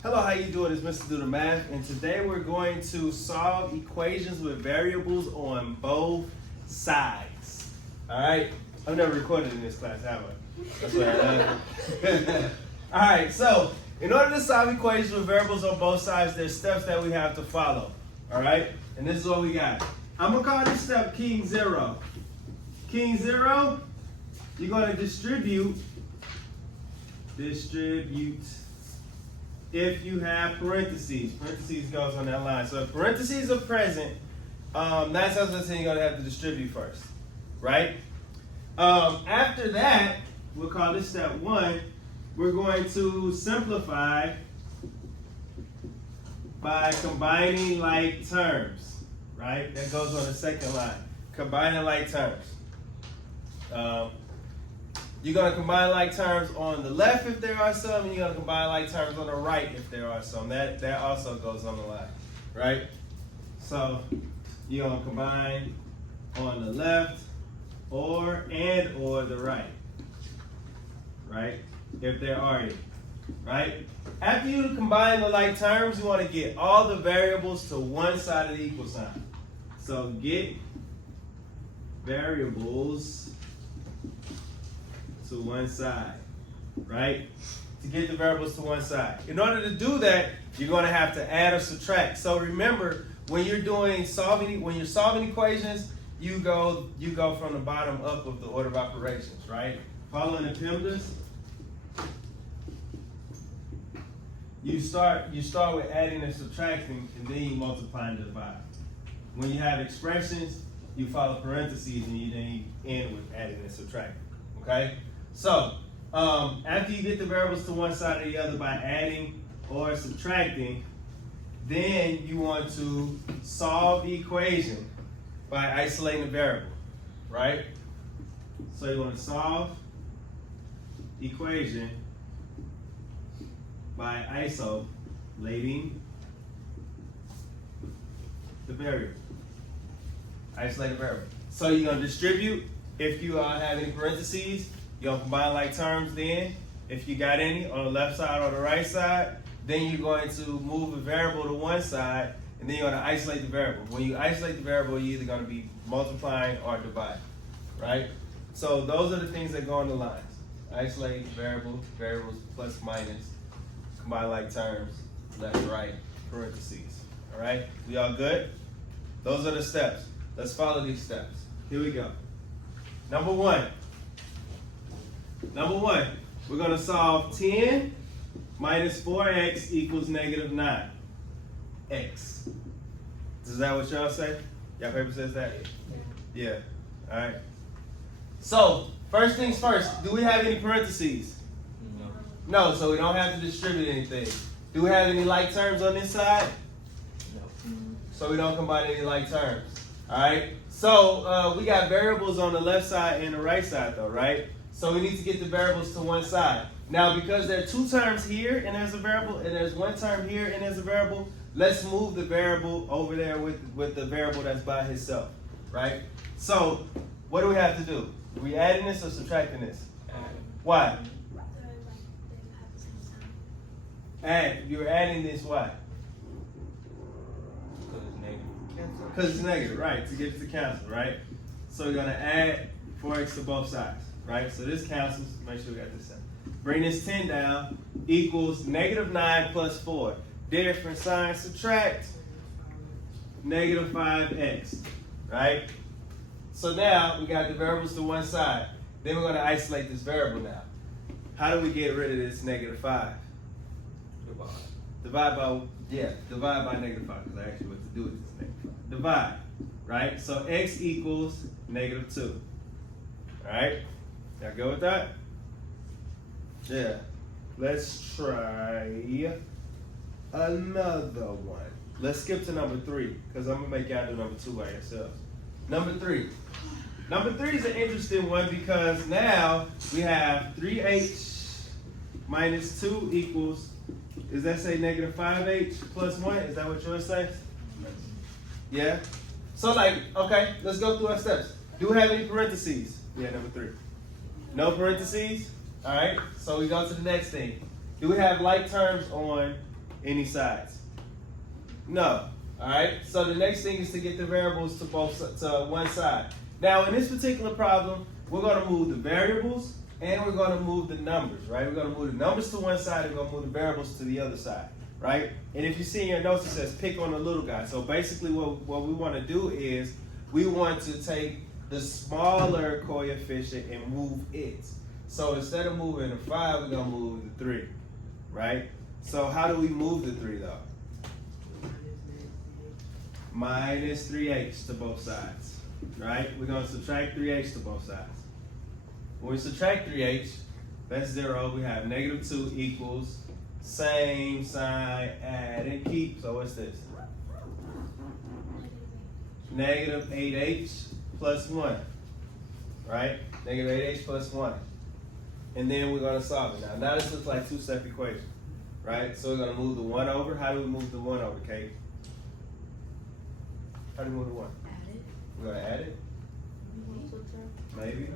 Hello, how you doing? It's Mr. Do the Math, and today we're going to solve equations with variables on both sides. All right? I've never recorded in this class, have I? That's what I love. All right, so in order to solve equations with variables on both sides, there's steps that we have to follow. All right? And this is what we got. I'm going to call this step King Zero. King Zero, you're going to distribute if you have parentheses. Parentheses goes on that line. So if parentheses are present, 9 times out of 10 you're going to have to distribute first, right? After that, we'll call this step 1. We're going to simplify by combining like terms, right? That goes on the second line. Combining like terms. You're going to combine like terms on the left if there are some, and you're going to combine like terms on the right if there are some. That also goes on the line, right? So you're going to combine on the left or the right, right? If there are any, right? After you combine the like terms, you want to get all the variables to one side of the equal sign. So get variables to one side, right? To get the variables to one side. In order to do that, you're going to have to add or subtract. So remember, when you're solving equations, you go from the bottom up of the order of operations, right? Following the PEMDAS, you start with adding and subtracting, and then you multiply and divide. When you have expressions, you follow parentheses, and then you end with adding and subtracting. Okay? So, after you get the variables to one side or the other by adding or subtracting, then you want to solve the equation by isolating the variable, right? So you want to solve equation by isolating the variable. Isolate the variable. So you're going to distribute if you have any parentheses. You're going to combine like terms then, if you got any, on the left side or the right side. Then you're going to move a variable to one side, and then you're going to isolate the variable. When you isolate the variable, you're either going to be multiplying or dividing, right? So those are the things that go on the lines. Isolate variables plus minus, combine like terms, left, right, parentheses, all right? We all good? Those are the steps. Let's follow these steps. Here we go. Number one, we're going to solve 10 minus 4x equals negative 9. X. Is that what y'all say? Y'all paper says that? Yeah. All right. So, first things first, do we have any parentheses? No, so we don't have to distribute anything. Do we have any like terms on this side? No. So we don't combine any like terms. All right. So we got variables on the left side and the right side though, right? So we need to get the variables to one side. Now, because there are two terms here and there's a variable, and there's one term here and there's a variable, let's move the variable over there with the variable that's by itself, right? So what do we have to do? Are we adding this or subtracting this? Why? Add. You're adding this, why? Because it's negative, right? To get it to cancel, right? So we're going to add 4x to both sides, right? So this cancels. Make sure we got this out. Bring this 10 down. Equals negative 9 plus 4. Different sign, subtract. Negative 5x, right? So now we got the variables to one side. Then we're going to isolate this variable now. How do we get rid of this negative 5? Divide by negative 5, because I asked you what to do with this negative 5. Divide, right? So x equals negative 2. All right? Y'all go with that? Yeah. Let's try another one. Let's skip to number 3, because I'm going to make y'all do number 2 by yourselves. Number 3. Number 3 is an interesting one because now we have 3h minus 2 equals, does that say negative 5h plus 1? Is that what yours says? Yeah? So okay, let's go through our steps. Do we have any parentheses? Yeah, number 3. No parentheses? All right, so we go to the next thing. Do we have like terms on Any sides? No. All right. So the next thing is to get the variables to one side. Now in this particular problem, we're going to move the variables and we're going to move the numbers. Right. We're going to move the numbers to one side and we're going to move the variables to the other side. Right. And if you see in your notes, it says pick on the little guy. So basically, what we want to do is we want to take the smaller coefficient and move it. So instead of moving the 5, we're going to move the 3. Right. So how do we move the 3 though? Minus 3h to both sides, right? We're going to subtract 3h to both sides. When we subtract 3h, that's 0. We have negative 2 equals same sign, add, and keep. So what's this? Negative 8h plus 1, right? Negative 8h plus 1. And then we're going to solve it. Now this looks like two-step equation, right? So we're going to move the 1 over. How do we move the 1 over, Kate? How do you move the 1? Add it. We're going to add it? Maybe. Maybe.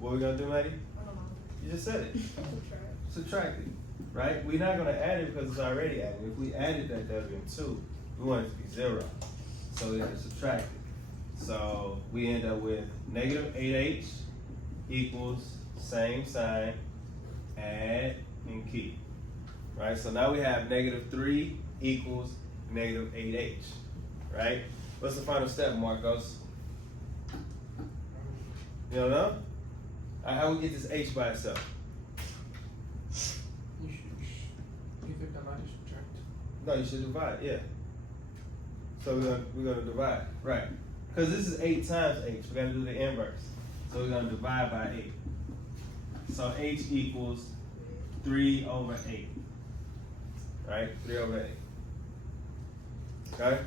What are we going to do, Maddie? I don't know. You just said it. Subtract. Subtract it, right? We're not going to add it because it's already added. If we added that, that would have been 2. We want it to be 0. So we have to subtract it. So we end up with negative 8h equals same sign, add, and keep. Right? So now we have negative 3 equals negative 8h. Right? What's the final step, Marcos? You don't know? How we get this h by itself? You could divide and subtract. No, you should divide, yeah. So we're gonna divide, right? Because this is 8 times h. We gotta do the inverse. So we're gonna divide by 8. So h equals 3 over 8. Right? 3 over 8. Okay?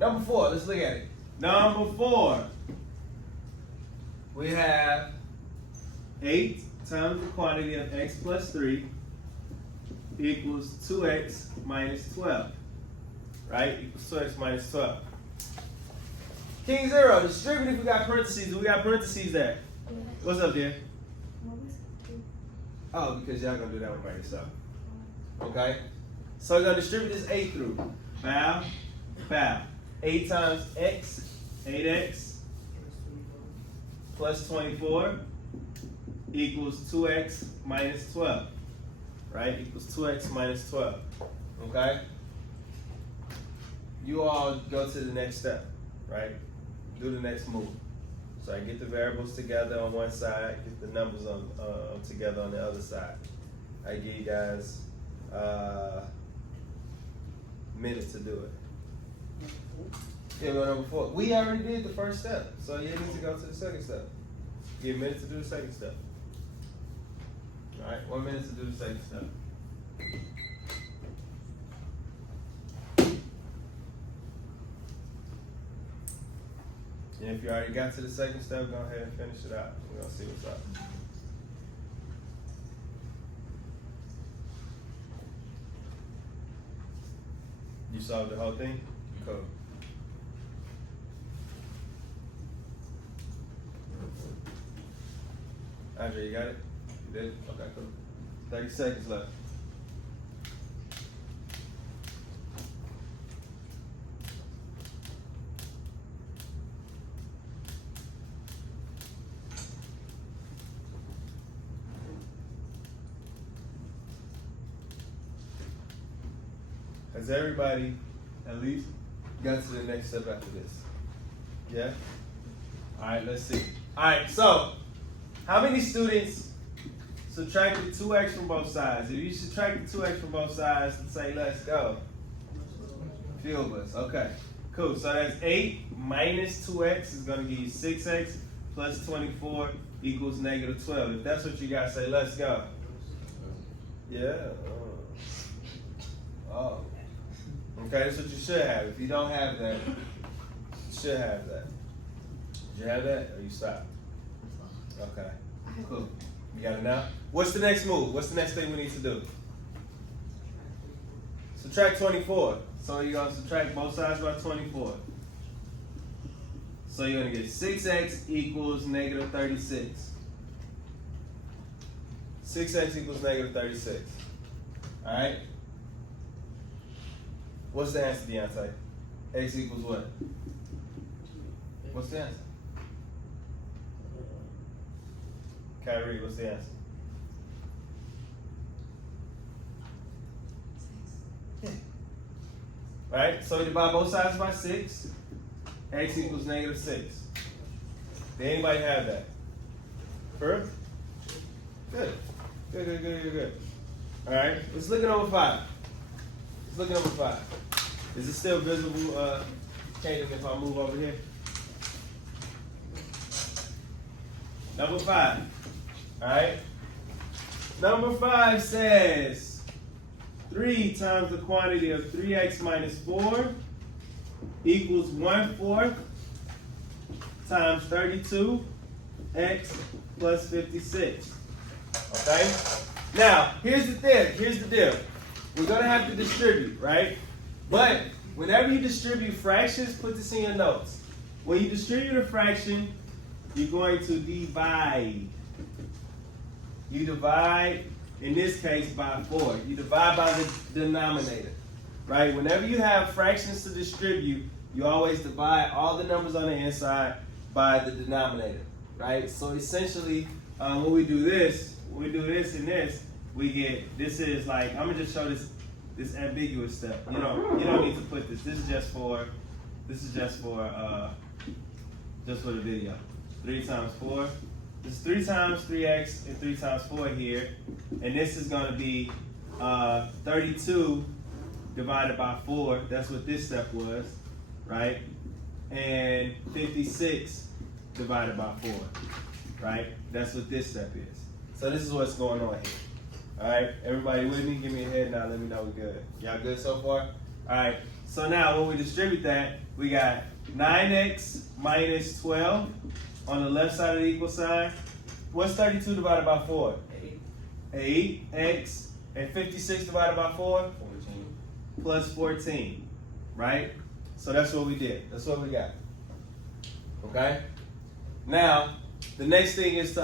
Number 4, let's look at it. Number 4. We have 8 times the quantity of x plus 3 equals 2x minus 12. Right? Equals 2x minus 12. King 0, distribute if we got parentheses. We got parentheses there. What's up, dear? Oh, because y'all gonna do that one by yourself. Okay? So we're gonna distribute this 8 through. Bow, bow. 8 times x, 8x plus 24 equals 2x minus 12. Right? Equals 2x minus 12. Okay? You all go to the next step. Right? Do the next move. So I get the variables together on one side, get the numbers on together on the other side. I give you guys minutes to do it. Yeah, we're on number 4. We already did the first step, so you need to go to the second step. Give a minute to do the second step. All right, 1 minute to do the second step. And if you already got to the second step, go ahead and finish it out. We're gonna see what's up. You solved the whole thing? Cool. Andre, you got it? You did? Okay, cool. 30 seconds left. Has everybody at least got to the next step after this? Yeah? All right, let's see. All right, so how many students subtracted 2x from both sides? If you subtracted 2x from both sides, say let's go. Few of us, okay. Cool, so that's 8 minus 2x is gonna give you 6x plus 24 equals negative 12. If that's what you got, say let's go. Yeah. Oh. Okay, that's what you should have. If you don't have that, you should have that. Did you have that or you stopped? Okay, cool. You got it now? What's the next move? What's the next thing we need to do? Subtract 24. So you're going to subtract both sides by 24. So you're going to get 6x equals negative 36. 6x equals negative 36. Alright? What's the answer, Deontay? X equals what? What's the answer? Kyrie, what's the answer? Right? So we divide both sides by 6. X equals -6. Did anybody have that? First? Good. Good. Alright, let's look at number 5. Let's look at number 5. Is it still visible, Kaden, if I move over here? Number 5. Alright? Number 5 says 3 times the quantity of 3x minus 4 equals 1/4 times 32x plus 56. Okay? Now, here's the deal. We're going to have to distribute, right? But whenever you distribute fractions, put this in your notes. When you distribute a fraction, you're going to divide. You divide, in this case, by 4. You divide by the denominator, right? Whenever you have fractions to distribute, you always divide all the numbers on the inside by the denominator, right? So essentially, when we do this and this, we get, this is like, I'm gonna just show this ambiguous stuff. You don't need to put this. This is just for the video. 3 times 4. This is 3 times 3x and 3 times 4 here. And this is gonna be 32 divided by 4. That's what this step was, right? And 56 divided by 4, right? That's what this step is. So this is what's going on here. All right, everybody with me? Give me a head now. Let me know we're good. Y'all good so far? All right. So now when we distribute that, we got 9x minus 12 on the left side of the equal sign. What's 32 divided by 4? 8. 8x and 56 divided by 4? 14. Plus 14, right? So that's what we did. That's what we got. Okay? Now, the next thing is to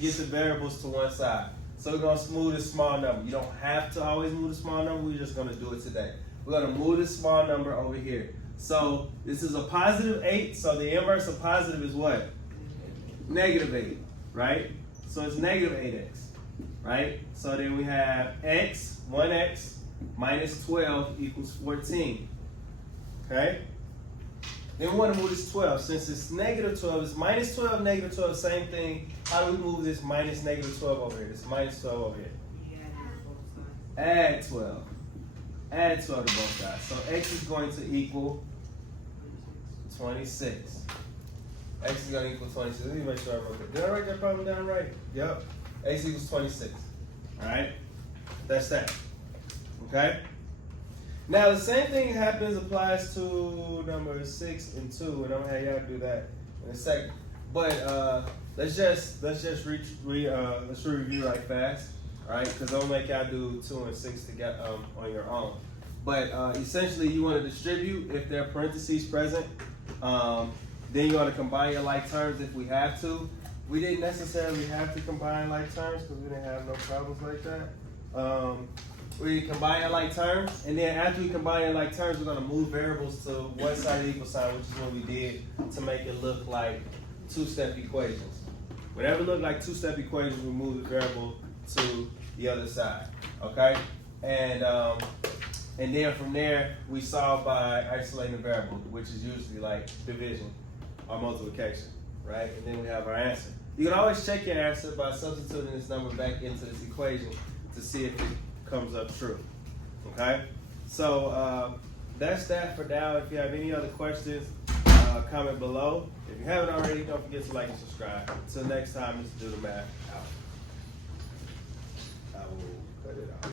get the variables to one side. So we're gonna move this small number. You don't have to always move the small number. We're just gonna do it today. We're gonna move this small number over here. So this is a positive 8. So the inverse of positive is what? Negative 8, right? So it's negative 8x, right? So then we have 1x minus 12 equals 14. Okay? Then we want to move this 12. Since it's negative 12, it's minus 12, negative 12, same thing. How do we move this minus negative 12 over here? This minus 12 over here. Add 12. Add 12 to both sides. So x is going to equal 26. X is going to equal 26. Let me make sure I wrote that. Did I write that problem down right? Yep. X equals 26. All right? That's that. Okay? Now the same thing applies to number 6 and 2, and I'm gonna have y'all do that in a second. But let's just review right fast, all right? Because I'm gonna make y'all do 2 and 6 together on your own. But essentially, you want to distribute if there are parentheses present. Then you want to combine your like terms if we have to. We didn't necessarily have to combine like terms because we didn't have no problems like that. We combine your like terms, and then after we combine your like terms, we're going to move variables to one side of the equal sign, which is what we did to make it look like two-step equations. Whenever it looked like two-step equations, we move the variable to the other side, okay? And then from there, we solve by isolating the variable, which is usually like division or multiplication, right? And then we have our answer. You can always check your answer by substituting this number back into this equation to see if it comes up true, okay? So that's that for now. If you have any other questions, comment below. If you haven't already, don't forget to like and subscribe. Until next time, let's do the math out. I will cut it out.